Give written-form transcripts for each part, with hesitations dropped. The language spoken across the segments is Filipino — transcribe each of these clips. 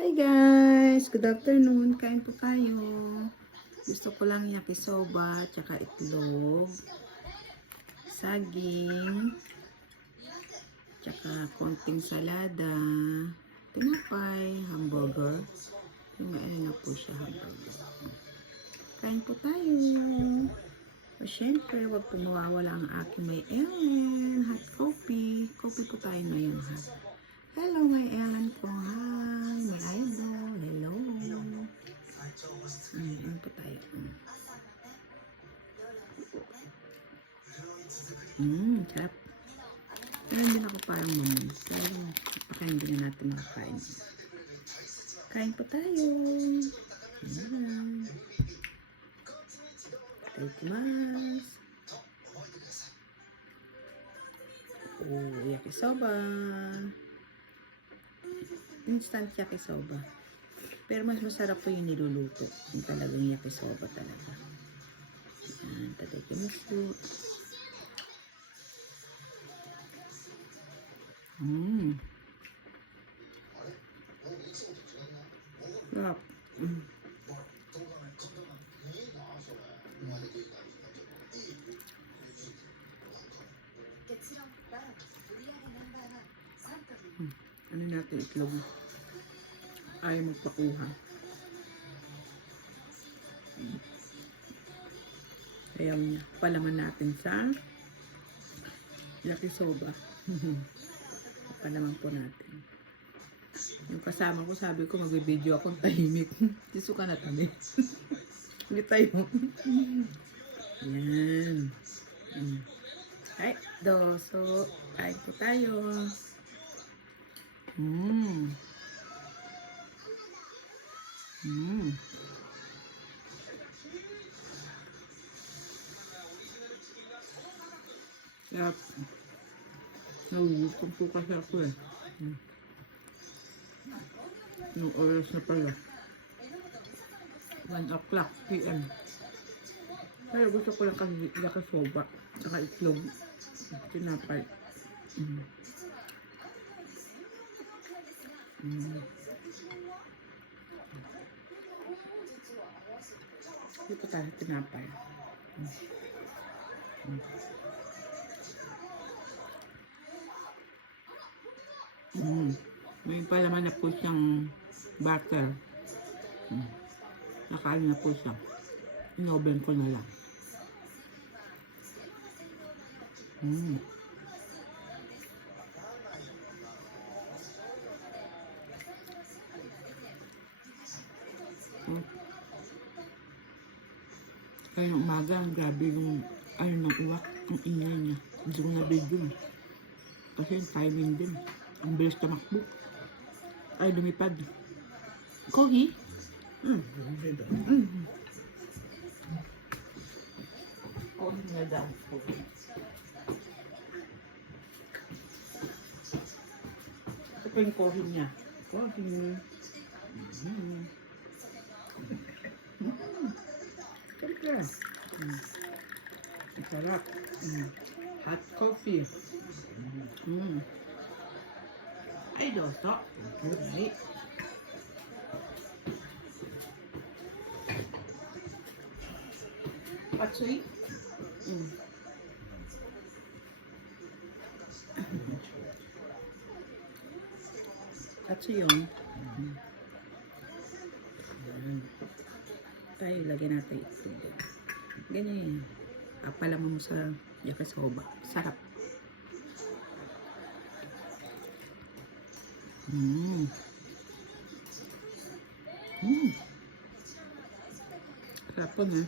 Hi guys! Good afternoon. Kain po tayo. Gusto ko lang yakisoba, tsaka itlog, saging, tsaka konting salada, tinapay, hamburger. Yung ano na po siya, hamburger. Kain po tayo. O syempre, wag po mawawala ang aking may Ellen. Hot coffee. Coffee po tayo ngayon ha. Hello, my Ellen po. Hi, my idol. Hello. Ano po tayo? Sarap. Meron din ako parang mamon. Pero, napakain din na natin makakain. Kain po tayo. Itadakimasu. Oh, yakisoba. Instant yakisoba. Pero mas masarap po yung niluluto. Yung talagang yakisoba talaga. Ayan, itadakimasu. Sarap. Ano natin itlog? Ayaw magpakuha. Ayaw niya. Palaman natin sa yakisoba. Palaman po natin. Yung kasama ko, sabi ko mag-video akong tahimik. Tisuka na kami. Hindi tayo. Yan. Ay, doso. Kain po tayo. Sarap. Nagugutom po kasi ako eh. Yung oras na pala. 1 o'clock PM. Pero gusto ko lang kasi yakisoba. Saka itlog. Tinapay. Dito tayo tinapay. May palaman na po siyang butter. Nakain na po siya. Inoven ko na lang. Kaya ng umaga, grabe yung ano ng uwak, ang ingay niya. Hindi ko na video. Kasi yung timing din. Ang bilis tamakbo. Ay, lumipad. Kogi? Kogi nga daw. Ito pa yung kogi niya. Kogi. Siyempre. Sarap. Hot coffee. Ay, doso. Right. Patsui. Patsui yun. Tayo, lagyan natin ito. Ganyan. Palaman mo sa yakisoba. Sarap. Sarap po na.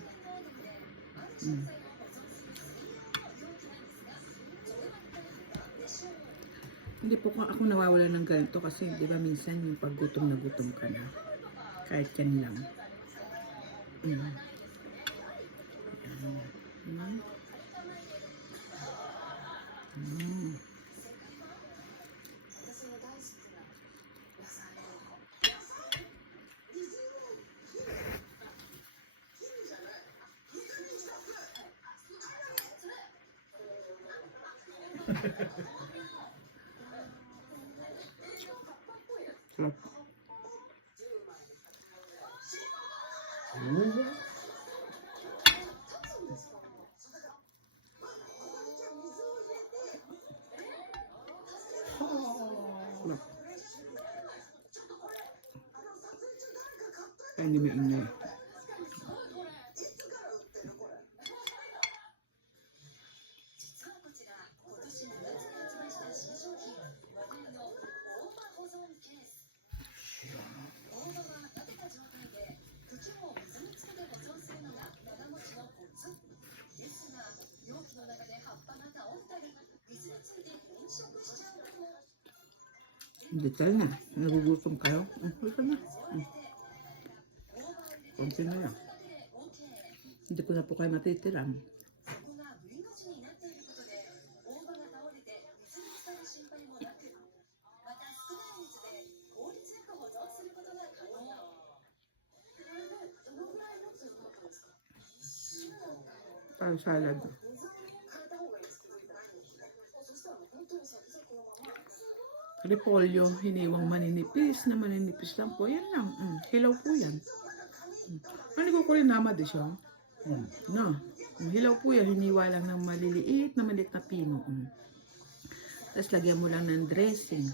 Hindi po ako nawawala ng ganito kasi di ba minsan yung paggutom na gutom ka na. Kahit yan lang. Sarap. Sarap. Kaya hindi may ingay. Detail na. Nagugutom kayo? Gusto na. Konti na lang. Hindi ko na po kayo matitiram. Parang salad. Repolyo, hiniwang maninipis na maninipis lang po. Yan lang. Hilaw po yan. Ano ko rin nama di siya? No. Hilaw po yan. Hiniwa lang ng maliliit na maliit na pino. Tapos lagyan mo lang ng dressing.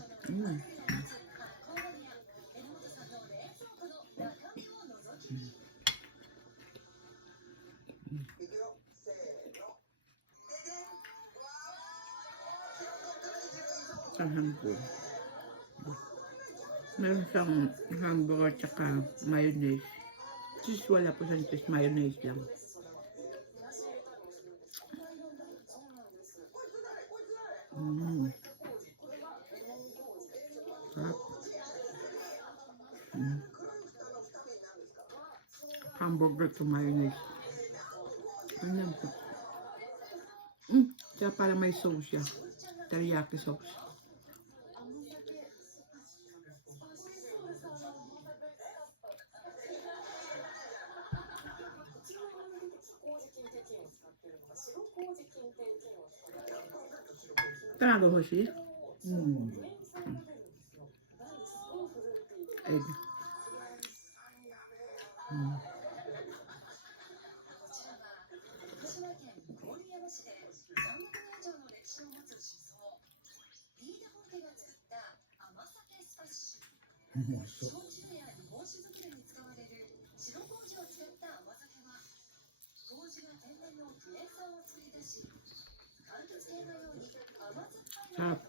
Ang po. Meron siyang hamburger tsaka mayonnaise. Cheese wala po siyang cheese, mayonnaise lang. Sarap. Hamburger to mayonnaise. Ano yan po? Kaya parang may sauce siya. Teriyaki sauce. Talaga ho siya? Egg. Sarap.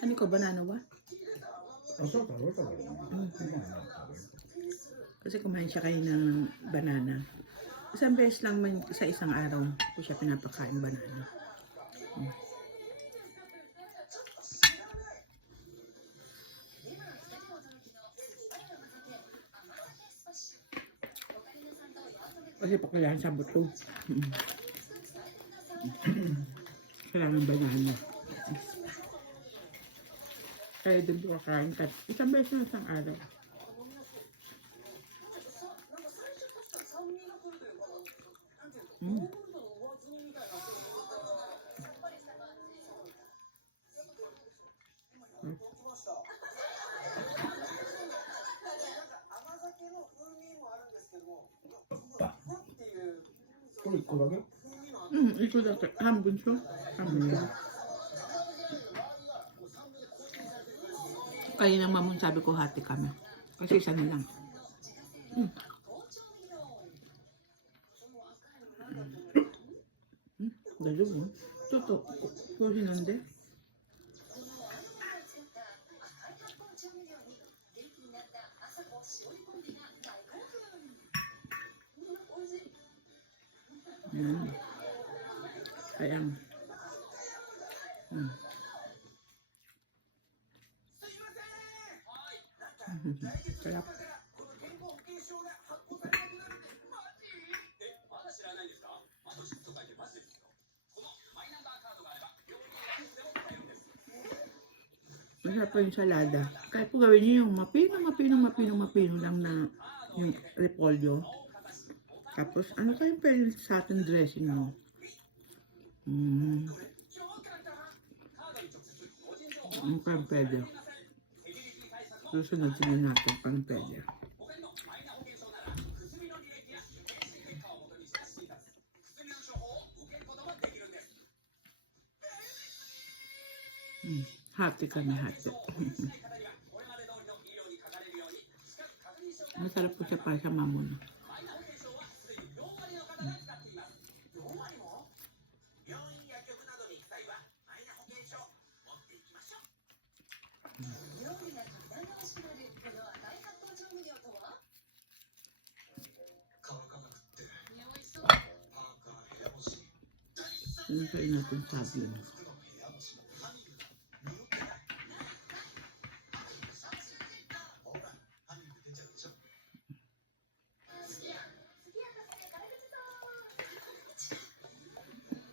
Ano ko, banana wa? Kasi kumain siya kayo ng banana. Isang beses lang man sa isang araw ko siya pinapakain banana. Kasi pakailangan sa buto. Kailangan banana. Kaya din po kakain ka. Isang beses na isang araw. 이거 다 한 분 줘? 한 분 줘? Kaya ng mamon sabi ko hati kami. Kasi isa na lang. Galo mo? Toto. Kuhinande? Sayang. Sarap. Masarap pa yung salada. Kahit po gawin niyo yung mapino lang na yung repolyo. Tapos, ano kayo pwede sa ating dressing mo? Ano kayo pwede? Susunod sila natin pang pwede. Hati kami, hati. Masarap po siya para sa mamon. Sinakain natin sabi.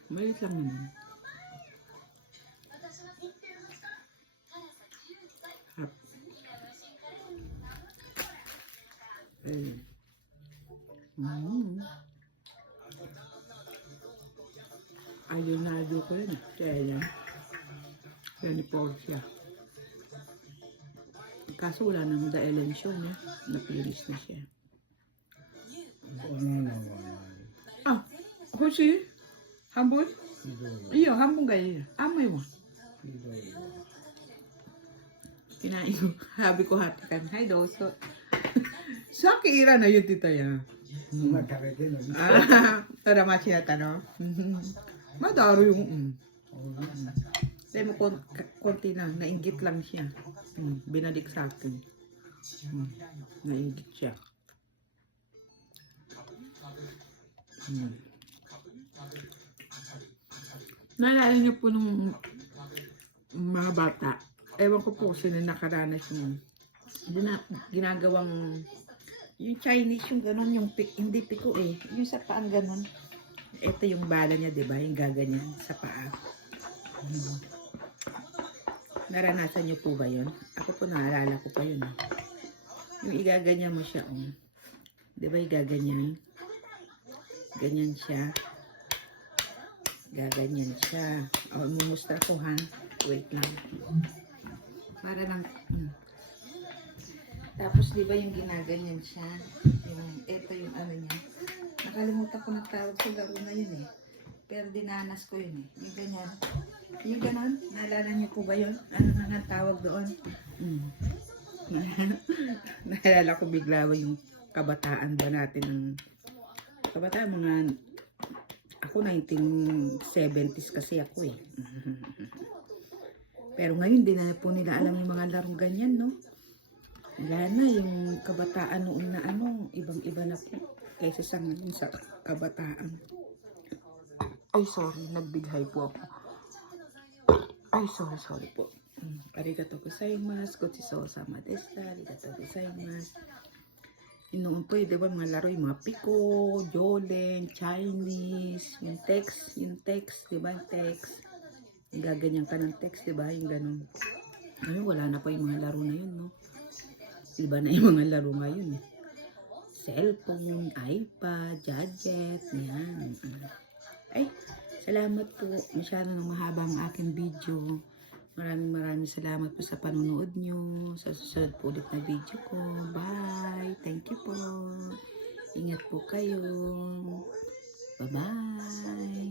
Maliit lang naman. Harap. Ayun. Ayun na ado ko yun. Kaya yan. Kaya ni Portia. Kaso wala nang The Ellen Show, no? Napilis na siya. Ah, Hoshi? Hambun? Iyo, hambun gaya. Amay mo. Kinain ko. Sabi ko hati kan. Hi, Doso. Sa kiira na yun, tita ya. Tada masya tano. Madaro yung Sabi mo konti lang, nainggit lang siya. Binalik sa akin. Nainggit siya. Naalala niyo po nung mga bata, ewan ko po sino nakaranas yung ginagawang yung Chinese yung ganon, yung hindi piko eh, yung sa paan ganon. Ito yung bala niya, di ba? Yung gaganyan sa paa. Naranasan niyo po ba yun? Ako po naalala ko pa yun. Yung igaganyan mo siya, di ba igaganyan? Ganyan siya. Gaganyan siya. Mumustra ko ha. Wait lang. Para lang. Tapos di ba yung ginaganyan siya? Ito yung ano niya. Nakalimutan ko ng tawag sa laro na yun eh. Pero dinanas ko yun eh. Yung ganyan. Yung ganon. Naalala niyo po ba yun? Ano na ang tawag doon? Naalala ko bigla yung kabataan ba natin ng kabataan mga ako 1970s kasi ako eh. Pero ngayon din na po nila alam yung mga larong ganyan, no? Wala na yung kabataan noon na ibang-iba na po kaysa sa ngayon sa kabataan. Ay, sorry, nagbighay po ako. Ay, sorry po. Arigatou gozaimasu, gochisousama sama deshita, arigatou gozaimasu. Noon po, di ba, mga laro, yung mga Pico, Jolen, Chinese, yung text, di ba, yung text. Yung gaganyan ka ng text, di ba, yung ganun. Ngayon, wala na pa yung mga laro na yun, no? Iba na yung mga laro ngayon, eh. Cellphone, iPad, gadget, yan. Ay, salamat po. Masyado nang mahaba ang aking video. Maraming salamat po sa panonood nyo. Sa susunod po ulit na video ko. Bye! Thank you po. Ingat po kayo. Bye-bye!